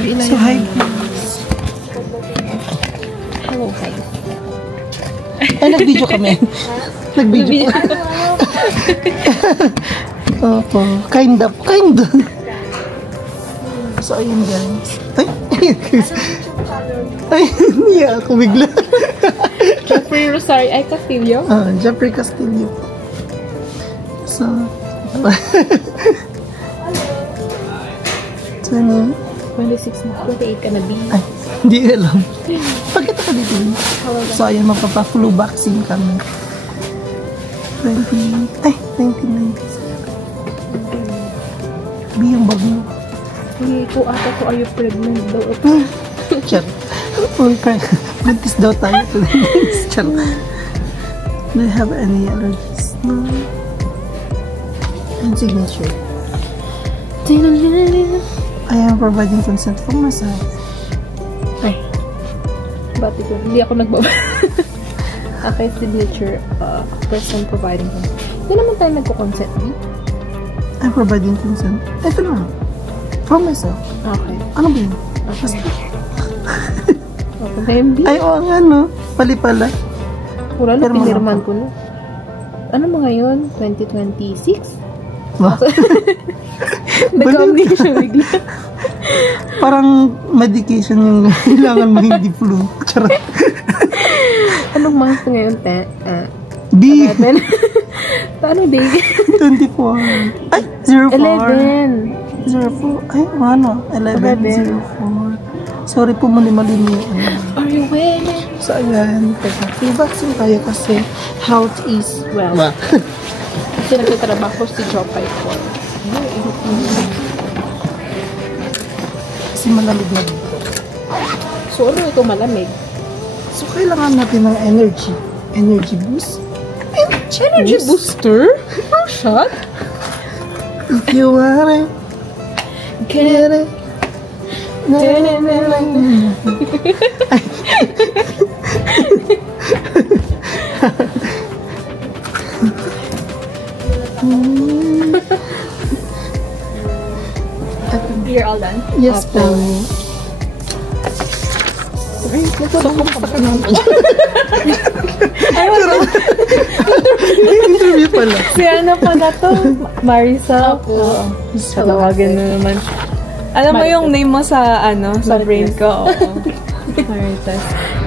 So, hi guys. Hello, hi. Ay, nag-video kami. Nag-video pa. Opo. Kind of. So, ayun guys. Ay, hindi ako bigla. Jeffrey Rosario, ay Castillo. Jeffrey Castillo. So, so, 26 na. 28 ka na, B. ay, hindi alam. Pagkita ka dito. So, ayun, magpapa-flu vaccine kami. 1997. B, yung bag mo. Hey, ito ata ko, are you pregnant daw? Char. Okay. Buntis daw tayo today. Char. Do you have any allergies? No. And signature. I am providing consent for myself. Ay. Ba't ito? Hindi ako nagbaba. Okay, signature. Person providing consent. Hindi naman tayo nagko-consent, B? I'm providing consent. Ito na. For myself. Okay. Ano ba yun? Okay. Okay, B? Ay, oo nga, no? Pali-pala. Wala na, Pero pinirman ko na. Ano mo ngayon? 2026? Ba? Nag-amnesia bigla. Parang medication yung kailangan mo, hindi flu. Charot. Anong month ngayon, te? B. 11. Paano day? 24. Ay, 04. 11. 04. Ay, ano? 11. 04. Sorry po, mali-mali. Are you well? So, ayan. Teka, i-vaccine tayo kasi health is Well. Kasi nagtatrabaho si Jopay po. Kasi malamig na dito. So, ano ito malamig? So, kailangan natin ng energy. Energy boost. Energy booster? Oh, shot? If you want it, get it. You're all done? Yes, po. So, kumusta ka naman? Interview pala. Si ano pala to? Marisa? Oo. Tawagin mo naman. Alam mo yung name mo sa ano, sa brain ko. Oo. Maritas.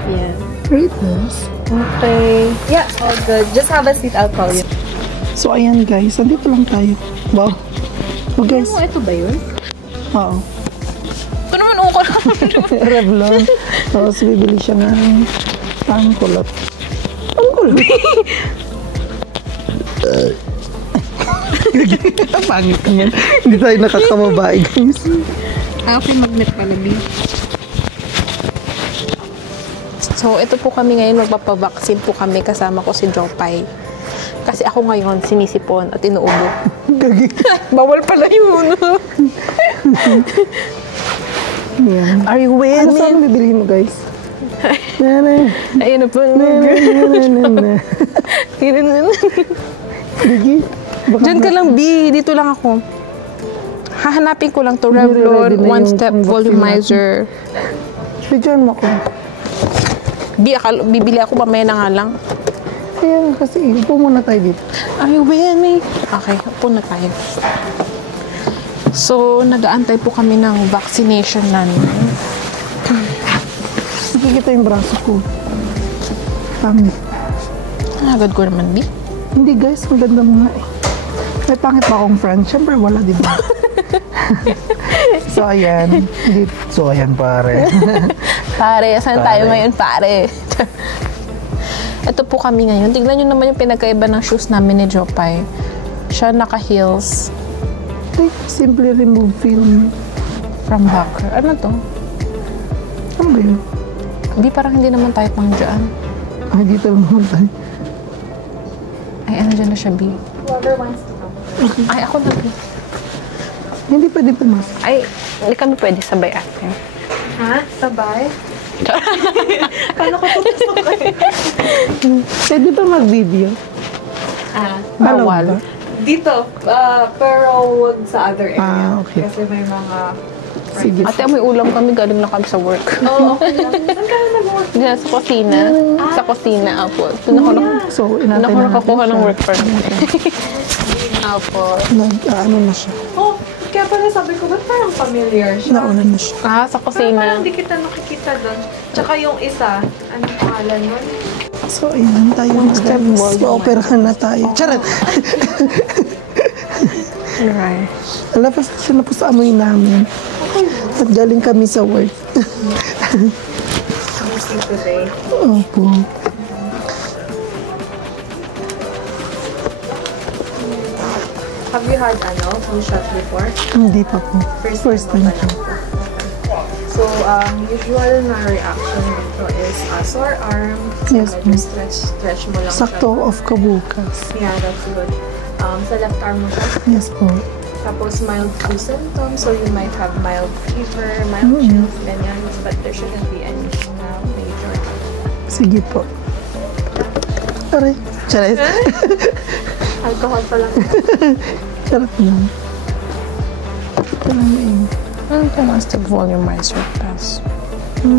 Yeah. Maritas? Okay. Yeah, all good. Just have a seat, I'll call you. So, ayan guys. Andito lang tayo. Wow. Oh guys. Ano, ito ba yun? Oo. Ito naman uko lang. Revlon. Tapos bibili siya ng pangkulot. Pangkulot? Pangit naman. Hindi tayo nakakamabae guys. Okay, magnet pala, B. So, ito po kami ngayon, magpapavaksin po kami, kasama ko si Jopay. Kasi ako ngayon, sinisipon at inuubo. Bawal pala yun. Yeah. Are you with Ano me? saan bibili mo guys? Ayun na po. Diyan ka lang, B. Dito lang ako. Hahanapin ko lang to Revlon One Step Volumizer. Bidyan mo ko. B, bibili ako mamaya na nga lang. Ayan kasi, upo muna tayo dito. Are you with me? Okay, upo na tayo. So, nag-aantay po kami ng vaccination namin. Nakikita yung braso ko. Pangit. Agad ko naman, B. Hindi guys, ang ganda mo nga eh. May pangit ba akong friend? Siyempre wala, di ba? So, ayan. So, ayan pare. Pare, saan tayo ngayon, pare? Ito po kami ngayon. Tignan nyo naman yung pinagkaiba ng shoes namin ni Jopay. Siya naka-heels. Ay, simply remove film. From Backer. Ano to? Ano ba yun? Hindi, parang hindi naman tayo pang dyan. Ay, dito lang naman tayo. Ay, ano dyan na siya, B? Whoever wants to come. Ay, ako na, B. Hindi pwede pumasok. Ay, hindi kami pwede sabay ate. Ha? Sabay? Paano ko tutusok eh? Pwede ba mag-video? Bawal. Dito, pero wag sa other area. Okay. Kasi may mga Sige. Ate, may ulam kami. Galing na kami sa work. Oo, okay lang. Saan ka nag-work? Diyan sa kusina. Sa kusina, apo. Doon ako, So, doon inantay ako na nakakuha natin ng siya. work permit. Apo. Ano na siya. Oh, kaya pala sabi ko, ba't parang familiar siya? Naulan na siya. Ah, sa Parang kusina. hindi kita nakikita doon. Tsaka yung isa, anong pangalan nun? So, ayan tayo na guys. Operahan na tayo. Charot! Right. Alapas na siya na po sa amoy namin. At galing kami sa work. Busy today. Opo. Have you had flu shot before? Hindi pa po. First time mo po. pa lang. So, usual na reaction nito is sore arm. Yes, So, stretch mo lang Sakto siya. off ka bukas. Yeah, that's good. Sa left arm mo siya. Yes po. Tapos mild flu symptoms. So, you might have mild fever, mild chills, ganyan. But there shouldn't be any major. Sige po. Aray. Charot. Alcohol pa lang. Charot lang. Talagang Plastic volumizer pass. There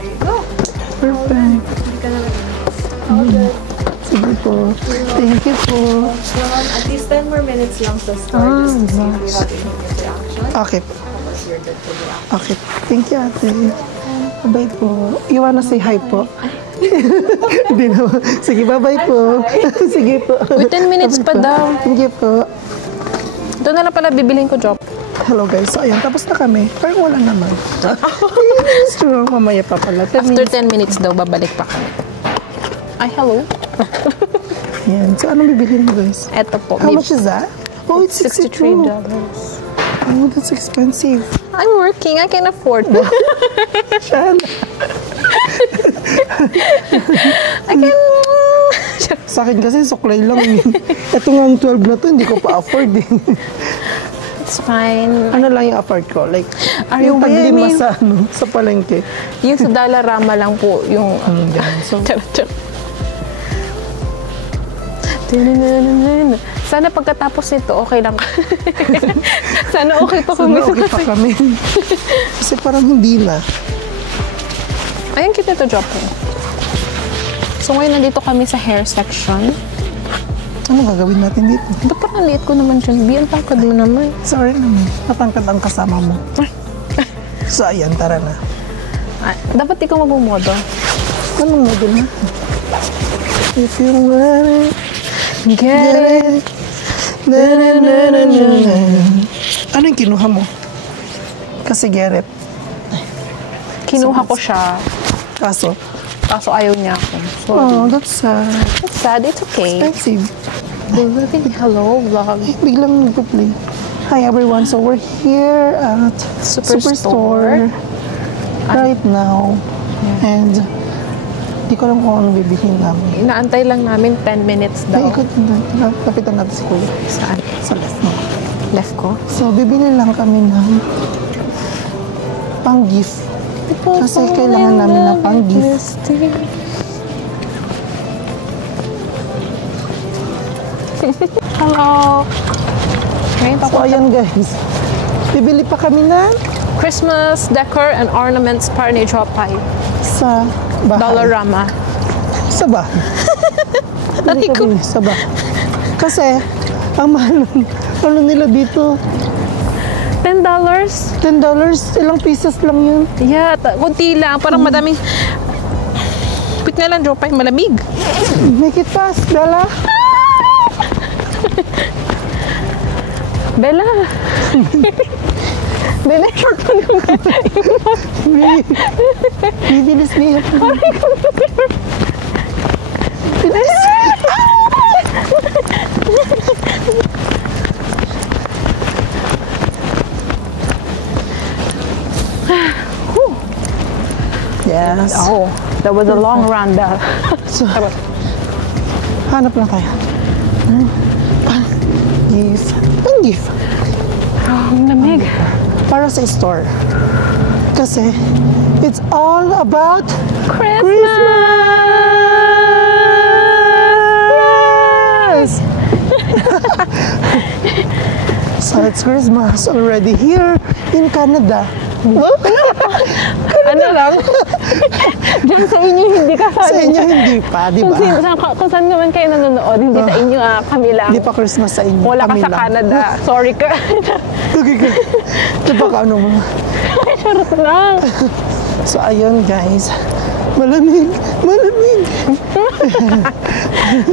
you go. perfect. Hindi ka na all good. Sige po. Thank you po. At least 10 more minutes lang sa store just to see if we have immediate reaction. Okay po. Tapos you're good to go. Okay. Thank you, ate. Bye po. You wanna say hi po? Hindi na. Sige, bye-bye po. Sige po. Wait, 10 minutes pa daw. Thank you po. Doon na lang pala bibilin ko job. Hello guys. So, ayan. Tapos na kami. Parang wala naman. Sure, mamaya pa pala. 10 After minutes. 10 minutes daw, babalik pa kami. Ay, hello. Ayan. So, anong bibilhin mo guys? Eto po. How much is that? Oh, it's $62. $63. Oh, that's expensive. I'm working. I can afford. Shan. I can... Sa akin kasi suklay lang yun. Ito nga ang 12 na to, hindi ko pa afford eh. It's fine. Ano lang yung afford ko? Like, Are you yung taglima with me? sa palengke. Yung sa Dollarama lang po, yung... Ganun. So, Charot. Sana pagkatapos nito, okay lang. Sana okay pa kami. sana okay pa kami. Kasi parang hindi na. Ayun, cute nito, job ko. So ngayon, nandito kami sa hair section. Ano gagawin natin dito? Ba't parang liit ko naman dyan? Bi, ang tangkad mo naman. Sorry naman. Matangkad ang kasama mo. So, ayan. Tara na. Ah, dapat ikaw magmumodo. Anong model na? If you want it, Get it. na na na na na na. Ano yung kinuha mo? Kasi get it. Kinuha ko siya. Kaso, Kaso ayaw niya ako. So, oh, that's it's sad. It's okay. expensive. Hello, vlog. Biglang nagpa-play. Hi everyone, so we're here at Superstore. right now. And di ko alam kung anong bibihin namin. Inaantay lang namin 10 minutes Ay, daw. ikot na. Lapitan natin si Kuya. Saan? Sa left mo. Left ko? So, bibili lang kami ng pang-gift. Kasi kailangan namin ng pang-gift. Hello. Ngayon So, ayan guys. Bibili pa kami ng Christmas decor and ornaments para ni Jopay. sa bahay. Dollarama. Sa bahay. Bibili Aray ko. kami sa bahay. Kasi, ang mahal ng ano nila dito, $10? $10, ilang pieces lang yun. Yeah, kunti lang. Parang madaming... Pit nga lang, Jopay. Malamig. Make it fast, Bella. Bella. Bella, short ko naman. Bibilis niya. Bilis. Yes. Oh, that was a long run, Bella. So, hanap lang tayo. Gift. Ang gift. Ang lamig. Para sa store. Kasi, it's all about Christmas! So, It's Christmas already here in Canada. Ano lang? Diyan sa inyo, hindi ka Sa inyo hindi pa, di ba? Kung saan naman kayo nanonood, hindi sa inyo, kami lang. Hindi pa Christmas sa inyo. Wala ka kami sa lang. Canada. Sorry ka. Okay. Di ba ka ano mo? Charot lang. So, ayun guys. Malamig.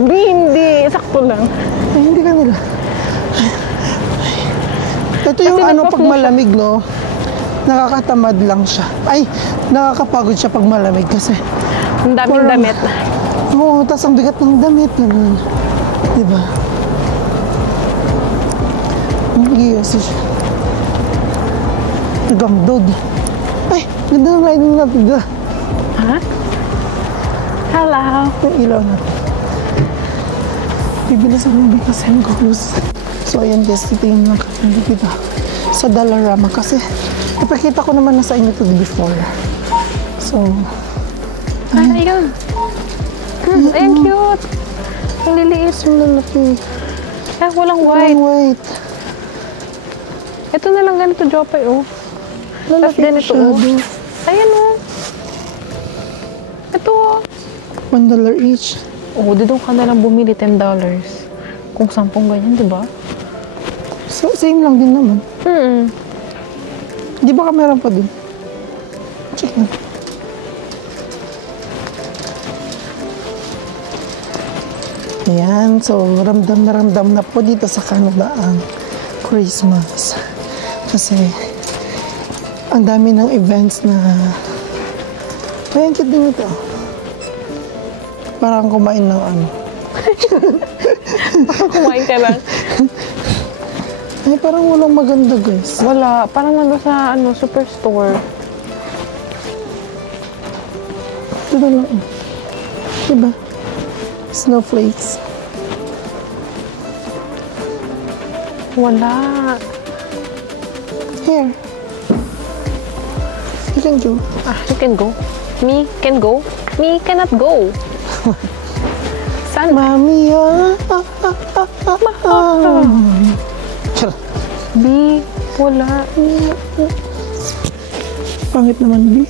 Hindi. Sakto lang. Ay, hindi ka nila. Ito yung Kasi ano, nagpa-flu pag malamig, no? Nakakatamad lang siya. Ay, nakakapagod siya pag malamig kasi. Ang daming Parang- damit. Oo, tas ang bigat ng damit. Ganun. Diba? Nag-iossi siya. Nagamdod. Ay, ganda ng lighting natin. Diba? Ha? Hello. Yung ilaw natin. Bibilis ako ng kasi ang close. So, ayan guys, titingin lang kami dito sa Dollarama kasi ipakita ko naman na sa inyo ito before. So, Ay, ayun. Ayun, cute. Ang liliit. so lalaki. Walang Walang white. white. Ito na lang ganito, Jopay, oh. Tapos Lalaki ganito, oh. masyado. Ayan, oh. Ito, oh. $1 each. Oh, dito ka na lang bumili, $10. Kung 10 ganyan, di ba? So, same lang din naman. Di ba ka meron pa dun? Check na. Ayan, so ramdam na po dito sa Canada ang Christmas. Kasi ang dami ng events na ayan, cute din ito. Parang kumain ng ano. Kumain ka lang. Ay, parang walang maganda guys. Wala. Parang nandun sa, superstore. Ito na lang. Diba? Snowflakes. Wala. Here. You can go. You can go. Me can go. Me cannot go. Saan? Mami, Charot. B. Wala. Pangit naman, B.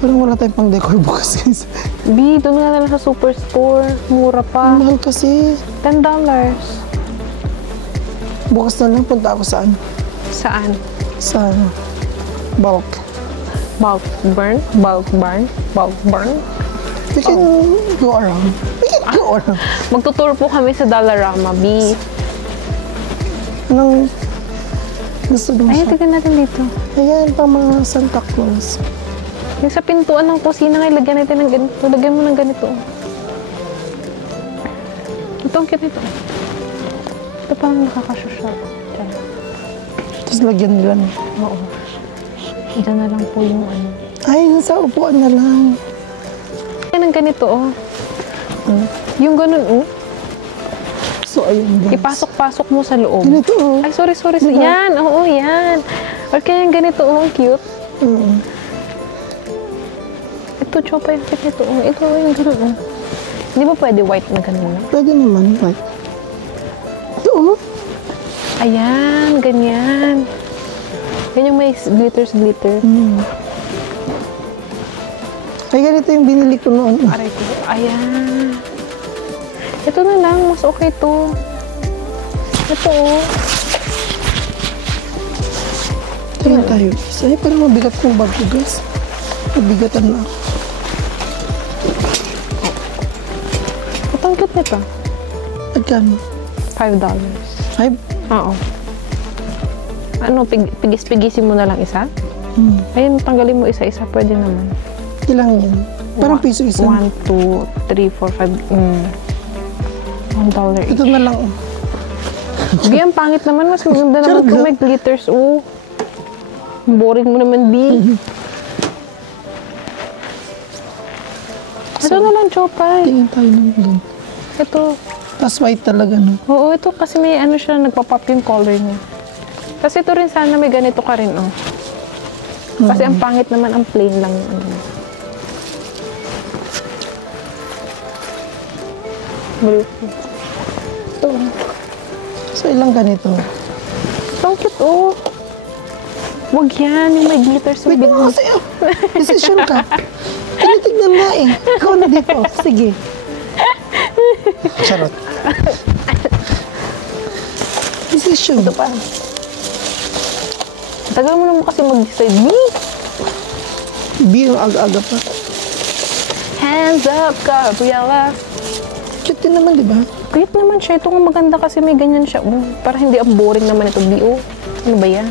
Parang wala tayong pang decor bukas, guys. B, doon nga na lang sa superstore. Mura pa. Ang mahal kasi. $10. Bukas na lang punta ako saan? Saan? Sa bulk. Bulk burn? Bulk burn? Bulk burn? We can go around. We can go around. Magtutour po kami sa Dollarama, B. Anong gusto mo Ay, siya? tignan natin dito. Ayan, pang mga Santa Claus. Yung sa pintuan ng kusina ngayon, lagyan natin ng ganito. Lagyan mo ng ganito. Ito ang cute nito. Ito parang nakakasosyal. Diyan. Tapos lagyan nila. Oo. Diyan na lang po yung ano. Ay, nasa upuan na lang. Yan ang ganito, oh. Yung ganun, oh. So, ayun guys. Ipasok-pasok mo sa loob. Ganito, oh. Ay, sorry. Diba? Yan, oo, yan. Or kaya yung ganito, oh, ang cute. Ito, chopa yung cute nito, oh. Ito, yung ganun, oh. Hindi ba pwede white na ganun? Pwede naman, right? Ito, oh. Ayan, ganyan. Yan yung may glitter. Ay, ganito yung binili ko noon. Aray ko. Ayan. Ito na lang. Mas okay to. Ito, oh. Tingnan tayo. Ay, parang mabigat kong bag ko, guys. Mabigatan na ako. Ito ang cute nito. Agkano? $5. Ay, Oo. Ano, pigis-pigisin mo na lang isa? Ayun, tanggalin mo isa-isa. Pwede naman. ilang yan? Parang piso isa. 1, 2, 3, 4, 5. $1 each. Ito na lang. Di, ang pangit naman. Mas maganda naman kung may glitters. Oh. Boring mo naman, B. Ito na lang, Chopay. Tingin tayo ng doon. Ito. Tapos white talaga, no? Oo, ito kasi may ano siya, nagpa-pop yung color niya. Kasi ito rin sana may ganito ka rin, oh. Kasi ang pangit naman, ang plain lang yung ano. Blue. Ito. So, ilang ganito? Ang cute, oh. Wag yan, yung may glitters yung Wait mo bilhin. kasi, decision ka. Tinitignan nga eh. Ikaw na dito. Sige. Charot. Decision. Ito pa. Tagal mo naman kasi mag-decide. B yung aga-aga pa. Hands up, Gabriela. Cute din naman, di ba? Cute naman siya. Ito nga maganda kasi may ganyan siya. Oh, para hindi ang boring naman ito. B.O. Ano ba yan?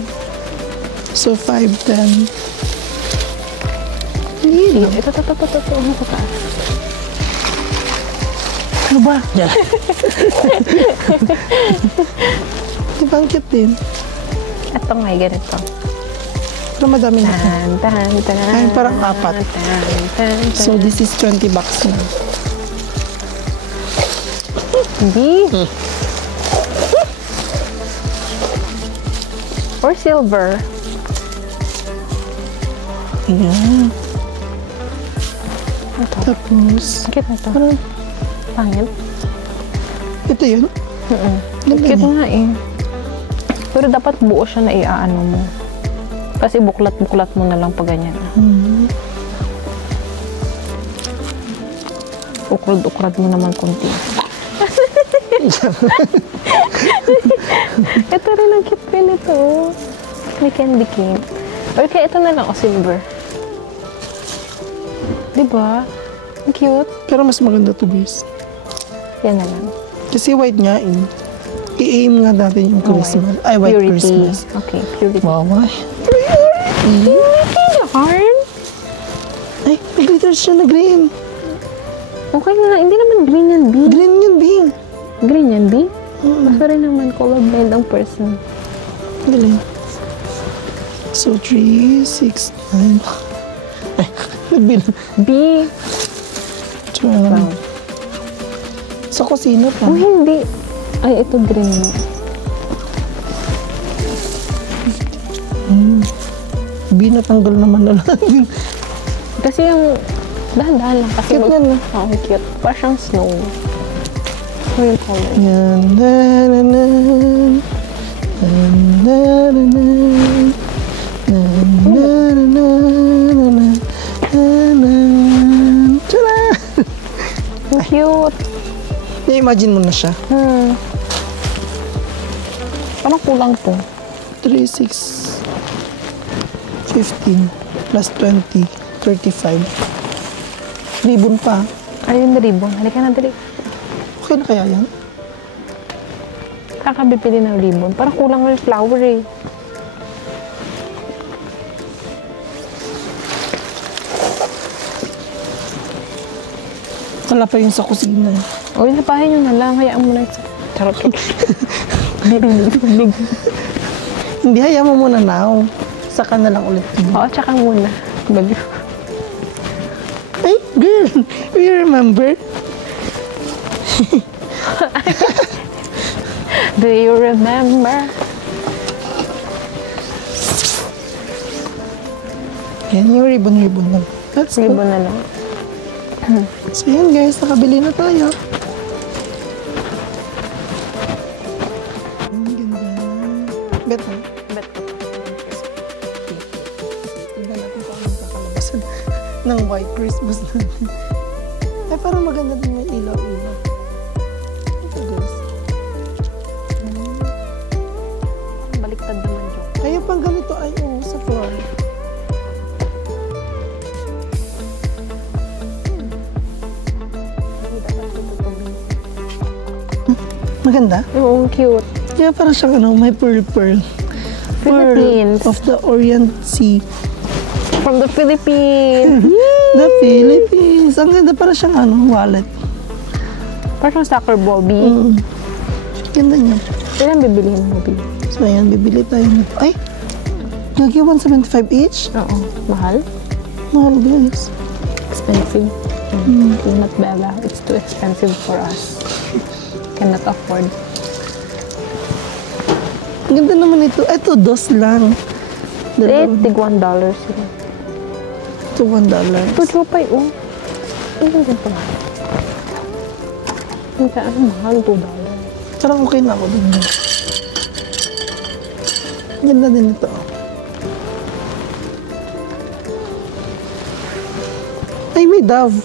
So, 5'10". Hindi. Ito. Ano ko pa? Ano ba? Yeah. Di ba ang cute din? Ito nga, ganito. Pero madami na. Ay, parang 4. So, this is 20 bucks na. B. Or silver. Ayan. Ito. Tapos, Cute na ito. parang, Pangit. ito yun? Ganda Cute niya. nga eh. Pero dapat buo siya na iaano mo. Kasi buklat-buklat mo na lang pag ganyan. Ukrad-ukrad mo naman konti. Ito rin ang cute rin ito. May candy cane. Or kaya ito na lang, o silver. Diba? Ang cute. Pero mas maganda to, guys. Yan na lang. Kasi white nga eh. I-aim nga natin yung Christmas. Ay, white Purity. Christmas. Okay, purity. Wow, why? Purity yarn? Ay, may glitter siya na green. Okay nga, hindi naman green yan, B. Green yun, Bing. Green yan, B? Basta rin naman colorblind ang person. Galing. So, 3, 6, 9. Ay, nagbilang. B. 12. Sa kusina pa. Oh, hindi. Ay, ito green mo. Binatanggal naman na lang. Kasi yung dahan-dahan lang. Kasi Cute yan, no? Oo, cute. Parang siyang snow. Snow yung color. Yan. Na, na, na. Na, na, na, na. Na, na, na, na, na, na. Na, na. Tara! Ang cute. Na-imagine mo na siya. Parang kulang to. 3, 6, 15, plus 20, 35. Ribbon pa. Ayun na ribbon. Halika na, dali. Okay na kaya yan? Kakabipili ng ribbon. Parang kulang ng flower eh. Wala pa yun sa kusina. O, inapahin nyo na lang. Hayaan mo na ito. Charot. Bilig. Hindi, hayaan mo muna now. Saka na lang ulit. Oo, tsaka muna. Bago. Ay, girl! You remember? Do you remember? Yan yung ribbon lang. That's good. Ribbon na lang. So yan guys, nakabili na tayo. Ang ganda. Bet ha? Bet ko. Tignan natin kung anong kakalabasan ng white Christmas natin. Ay, parang maganda din may ilaw-ilaw. Ito guys. Baliktad naman yun. Kaya pang ganito ay sa floor. Maganda? Oo, cute. Kaya parang siyang may pearl. Philippines. Pearl of the Orient Sea. From the Philippines. The Philippines. Ang ganda, parang siyang wallet. Parang soccer ball, B. Ganda niya. Ilan bibilihin mo, B? So ayan, bibili tayo nito. Ay! Lagi 175 each? Oo. Mahal? Mahal guys. Expensive. Do not Bella. It's too expensive for us. Cannot afford. Ang ganda naman ito. Ito, dos lang. Tig $1 sila. Ito, $1. Ito, Jopay, oh. Ang ganda pa nga. Ang mahal, $2. Parang okay na ako dun. Ganda din ito. Ay, may dove.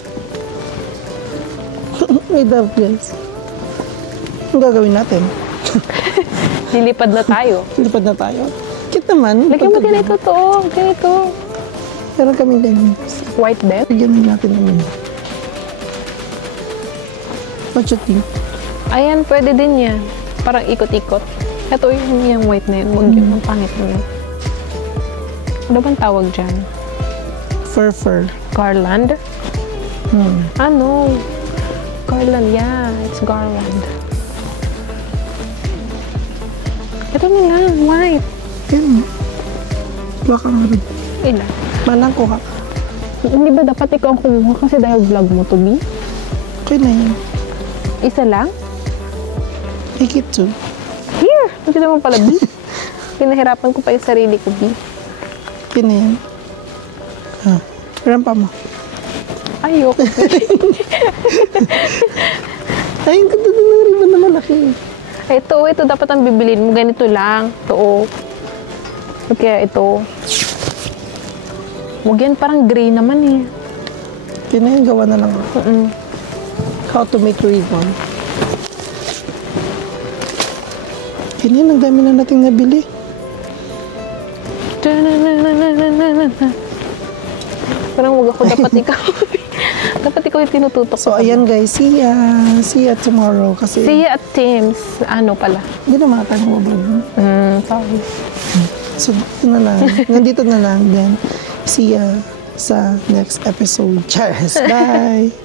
May dove, guys. Ang gagawin natin? Lilipad na tayo. Lipad na tayo. Cute naman. Lagyan mo ganito to. Ganito. Meron kami ganyan. White belt. Lagyan natin naman. What you think? Ayan, pwede din yan. Parang ikot-ikot. Ito yung white na yun. Huwag yun. Ang pangit na yun. Ano bang tawag dyan? Fur. Garland? Ano? Garland, yeah. It's garland. Ito na lang, white. Yan. Baka nga rin. Ilan? Manang ko ka. Hindi ba dapat ikaw ang kumuha kasi dahil vlog mo to be? Okay na yan. Isa lang? Make it two. Here! Hindi naman pala, B. Pinahirapan ko pa yung sarili ko, B. Okay na yan. Rampa mo. Ayoko. Ay, ang ganda din ng ribbon na malaki. Ito dapat ang bibilin mo. Ganito lang. Ito, kaya ito. Huwag yan, parang gray naman eh. Okay na yan, gawa na lang. How to make ribbon. Okay na yan, ang dami na nating nabili. Parang huwag ako, dapat ikaw. Dapat ikaw yung tinututok. So, ayan guys, see ya. See ya tomorrow. Kasi, See you at Tim's. Ano pala? hindi na mga tayo vlog. Sorry. So, ito na lang. Nandito na lang. Then, see ya sa next episode. Cheers! Bye!